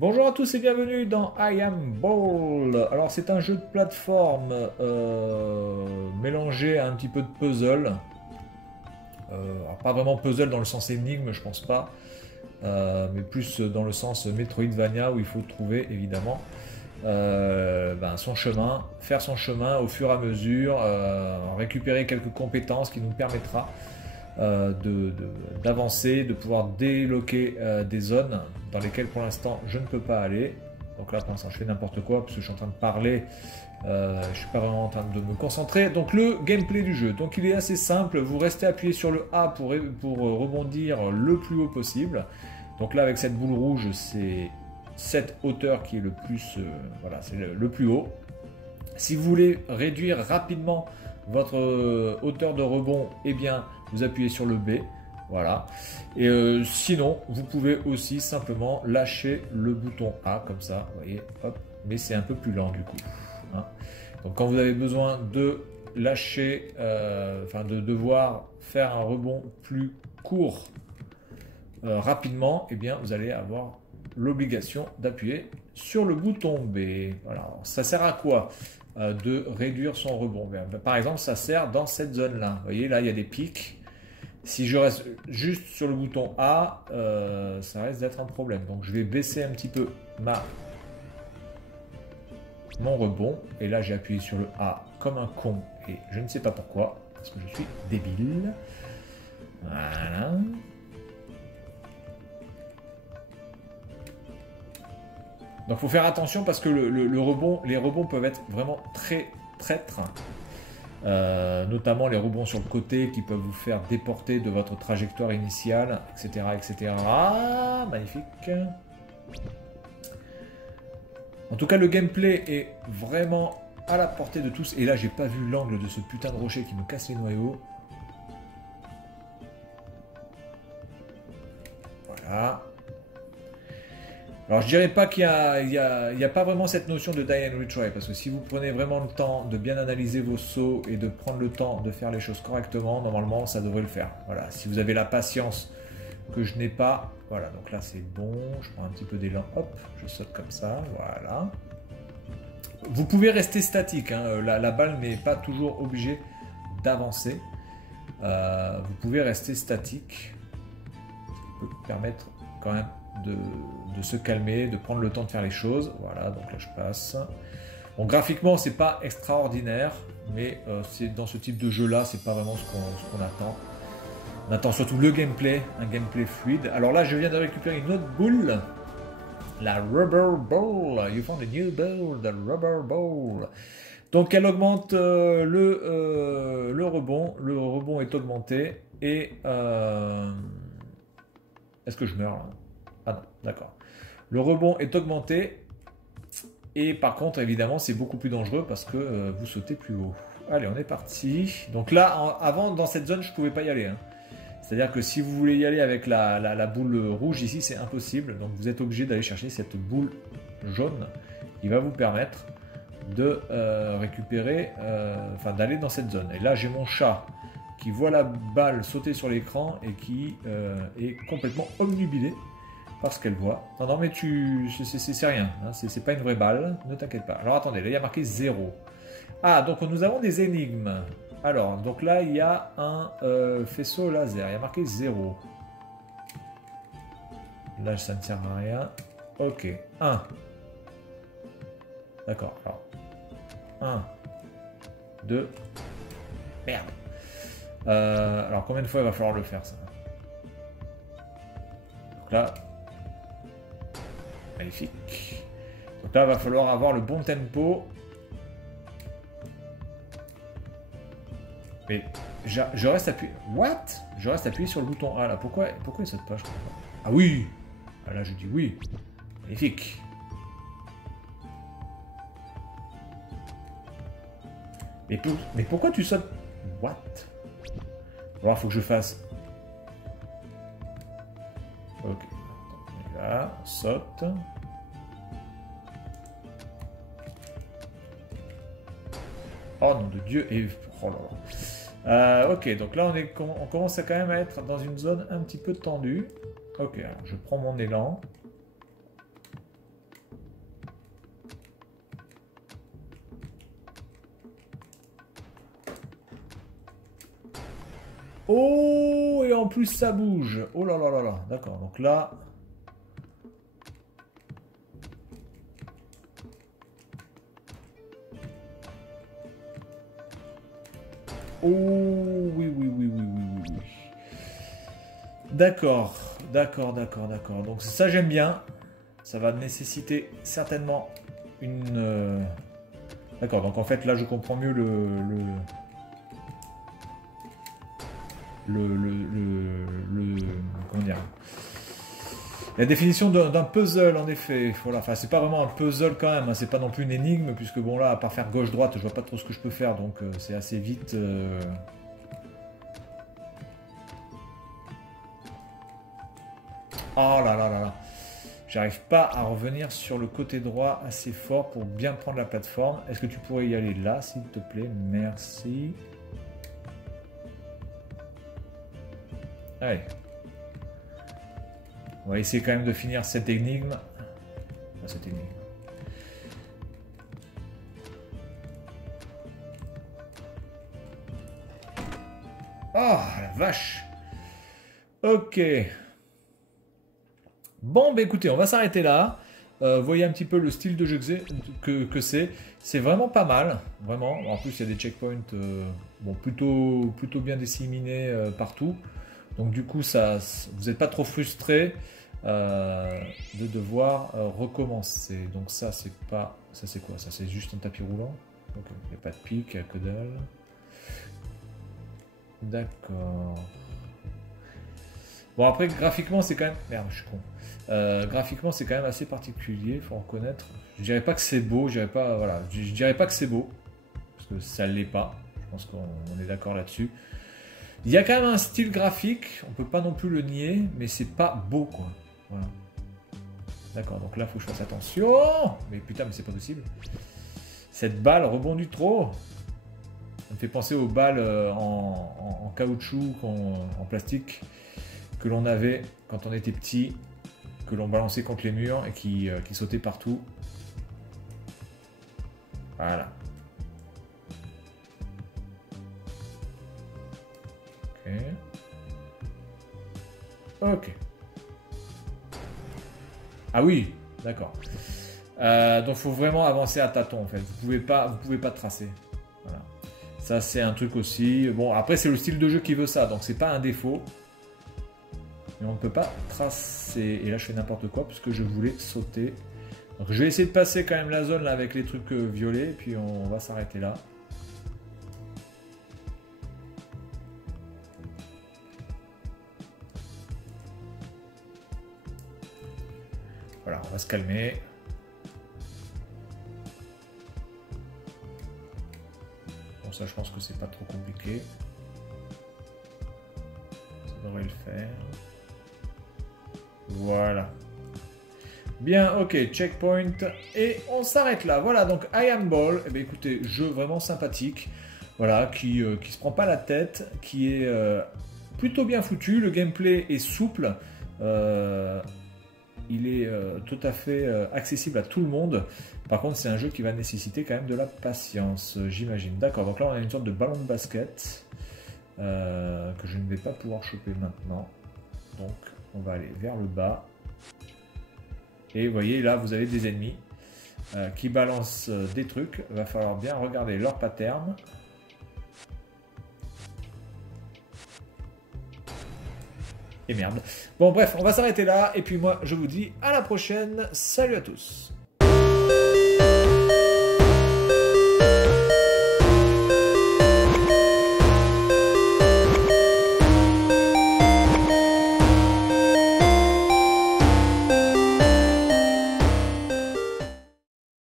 Bonjour à tous et bienvenue dans I Am Ball. Alors c'est un jeu de plateforme mélangé à un petit peu de puzzle. Alors, pas vraiment puzzle dans le sens énigme, je pense pas, mais plus dans le sens Metroidvania où il faut trouver évidemment son chemin, faire son chemin au fur et à mesure, récupérer quelques compétences qui nous permettra d'avancer, de pouvoir débloquer des zones dans lesquelles pour l'instant je ne peux pas aller. Donc là pour l'instant je fais n'importe quoi parce que je suis en train de parler, je suis pas vraiment en train de me concentrer. Donc le gameplay du jeu, donc il est assez simple, vous restez appuyé sur le A pour rebondir le plus haut possible. Donc là avec cette boule rouge c'est cette hauteur qui est le plus, voilà, c'est le plus haut. Si vous voulez réduire rapidement votre hauteur de rebond, eh bien vous appuyez sur le B, voilà. Et sinon, vous pouvez aussi simplement lâcher le bouton A comme ça, vous voyez, hop. Mais c'est un peu plus lent du coup. Hein. Donc quand vous avez besoin de lâcher, de devoir faire un rebond plus court rapidement, eh bien vous allez avoir l'obligation d'appuyer sur le bouton B. Voilà. Alors, ça sert à quoi de réduire son rebond? Par exemple, ça sert dans cette zone-là. Vous voyez, là, il y a des pics. Si je reste juste sur le bouton A, ça risque d'être un problème. Donc, je vais baisser un petit peu mon rebond. Et là, j'ai appuyé sur le A comme un con. Et je ne sais pas pourquoi, parce que je suis débile. Voilà. Donc il faut faire attention parce que les rebonds peuvent être vraiment très traîtres. Notamment les rebonds sur le côté qui peuvent vous faire déporter de votre trajectoire initiale, etc. etc. Ah, magnifique. En tout cas, le gameplay est vraiment à la portée de tous. Et là, j'ai pas vu l'angle de ce putain de rocher qui me casse les noyaux. Voilà. Alors je dirais pas qu'il y a pas vraiment cette notion de die and retry, parce que si vous prenez vraiment le temps de bien analyser vos sauts et de prendre le temps de faire les choses correctement, normalement ça devrait le faire. Voilà, si vous avez la patience que je n'ai pas, voilà, donc là c'est bon, je prends un petit peu d'élan, hop, je saute comme ça, voilà. Vous pouvez rester statique, hein, la balle n'est pas toujours obligée d'avancer. Vous pouvez rester statique, ça peut permettre quand même de se calmer, de prendre le temps de faire les choses. Voilà, donc là je passe. Bon, graphiquement c'est pas extraordinaire, mais c'est dans ce type de jeu là, c'est pas vraiment ce qu'on attend. On attend surtout le gameplay, un gameplay fluide. Alors là je viens de récupérer une autre boule, la Rubber Ball. You found a new ball, the Rubber Ball. Donc elle augmente le rebond. Le rebond est augmenté et est-ce que je meurs là? Ah non, d'accord. Le rebond est augmenté. Et par contre, évidemment, c'est beaucoup plus dangereux parce que vous sautez plus haut. Allez, on est parti. Donc là, avant, dans cette zone, je ne pouvais pas y aller. Hein. C'est-à-dire que si vous voulez y aller avec la boule rouge ici, c'est impossible. Donc vous êtes obligé d'aller chercher cette boule jaune qui va vous permettre de récupérer, d'aller dans cette zone. Et là, j'ai mon chat qui voit la balle sauter sur l'écran et qui est complètement obnubilé parce qu'elle voit. Non, non, mais c'est rien. Hein, c'est pas une vraie balle. Ne t'inquiète pas. Alors, attendez. Là, il y a marqué 0. Ah, donc nous avons des énigmes. Alors, donc là, il y a un faisceau laser. Il y a marqué 0. Là, ça ne sert à rien. Ok. 1. D'accord. Alors, 1. 2. Merde. Alors, combien de fois il va falloir le faire, ça? Donc là... Magnifique. Donc là, il va falloir avoir le bon tempo. Mais je reste appuyé. What? Je reste appuyé sur le bouton A là. Pourquoi il saute pas? Je comprends pas. Ah oui! Ah là, je dis oui. Magnifique. Mais pourquoi tu sautes? What? Alors, il faut que je fasse. Ok. Là, on saute. Oh nom de Dieu, et oh là là. Ok, donc là on commence à quand même à être dans une zone un petit peu tendue. Ok, alors je prends mon élan. Oh, et en plus ça bouge. Oh là là là là. D'accord, donc là... Oh, oui, oui, oui, oui, oui, oui, oui. D'accord, d'accord, d'accord, d'accord. Donc ça, j'aime bien. Ça va nécessiter certainement une... D'accord, donc en fait, là, je comprends mieux comment dire, la définition d'un puzzle, en effet. Voilà, enfin, c'est pas vraiment un puzzle quand même, hein. C'est pas non plus une énigme, puisque bon, là, à part faire gauche-droite, je vois pas trop ce que je peux faire, donc c'est assez vite... Oh là là là là. J'arrive pas à revenir sur le côté droit assez fort pour bien prendre la plateforme. Est-ce que tu pourrais y aller là, s'il te plaît? Merci. Allez. On va essayer quand même de finir cette énigme. Enfin, cette énigme. Oh, la vache. Ok. Bon, bah écoutez, on va s'arrêter là. Voyez un petit peu le style de jeu que c'est. C'est vraiment pas mal, vraiment. En plus, il y a des checkpoints bon, plutôt bien disséminés partout. Donc du coup, ça, vous n'êtes pas trop frustré de devoir recommencer. Donc ça, c'est pas... Ça, c'est quoi? Ça, c'est juste un tapis roulant. Donc il n'y a pas de pic, que dalle. D'accord. Bon, après, graphiquement, c'est quand même... Merde, je suis con. Graphiquement, c'est quand même assez particulier, il faut en reconnaître. Je dirais pas que c'est beau, je dirais pas, voilà, je dirais pas que c'est beau, parce que ça l'est pas. Je pense qu'on est d'accord là-dessus. Il y a quand même un style graphique, on peut pas non plus le nier, mais c'est pas beau, quoi. Voilà. D'accord, donc là, faut que je fasse attention. Mais putain, mais c'est pas possible. Cette balle rebondit trop. Ça me fait penser aux balles en caoutchouc, en plastique, que l'on avait quand on était petit, que l'on balançait contre les murs et qui sautaient partout. Voilà. Ok. Ok. Ah oui, d'accord. Donc il faut vraiment avancer à tâtons en fait. Vous pouvez pas tracer. Voilà. Ça c'est un truc aussi. Bon après c'est le style de jeu qui veut ça, donc c'est pas un défaut. Mais on ne peut pas tracer. Et là je fais n'importe quoi puisque je voulais sauter. Donc je vais essayer de passer quand même la zone là avec les trucs violets. Et puis on va s'arrêter là. Voilà, on va se calmer. Bon ça je pense que c'est pas trop compliqué. Ça devrait le faire. Voilà. Bien, ok, checkpoint. Et on s'arrête là. Voilà, donc I Am Ball. Eh bien, écoutez, jeu vraiment sympathique. Voilà, qui se prend pas la tête, qui est plutôt bien foutu. Le gameplay est souple. Il est tout à fait accessible à tout le monde. Par contre, c'est un jeu qui va nécessiter quand même de la patience, j'imagine. D'accord, donc là, on a une sorte de ballon de basket que je ne vais pas pouvoir choper maintenant. Donc, on va aller vers le bas. Et vous voyez, là, vous avez des ennemis qui balancent des trucs. Il va falloir bien regarder leur pattern. Et merde. Bon, bref, on va s'arrêter là. Et puis moi, je vous dis à la prochaine. Salut à tous.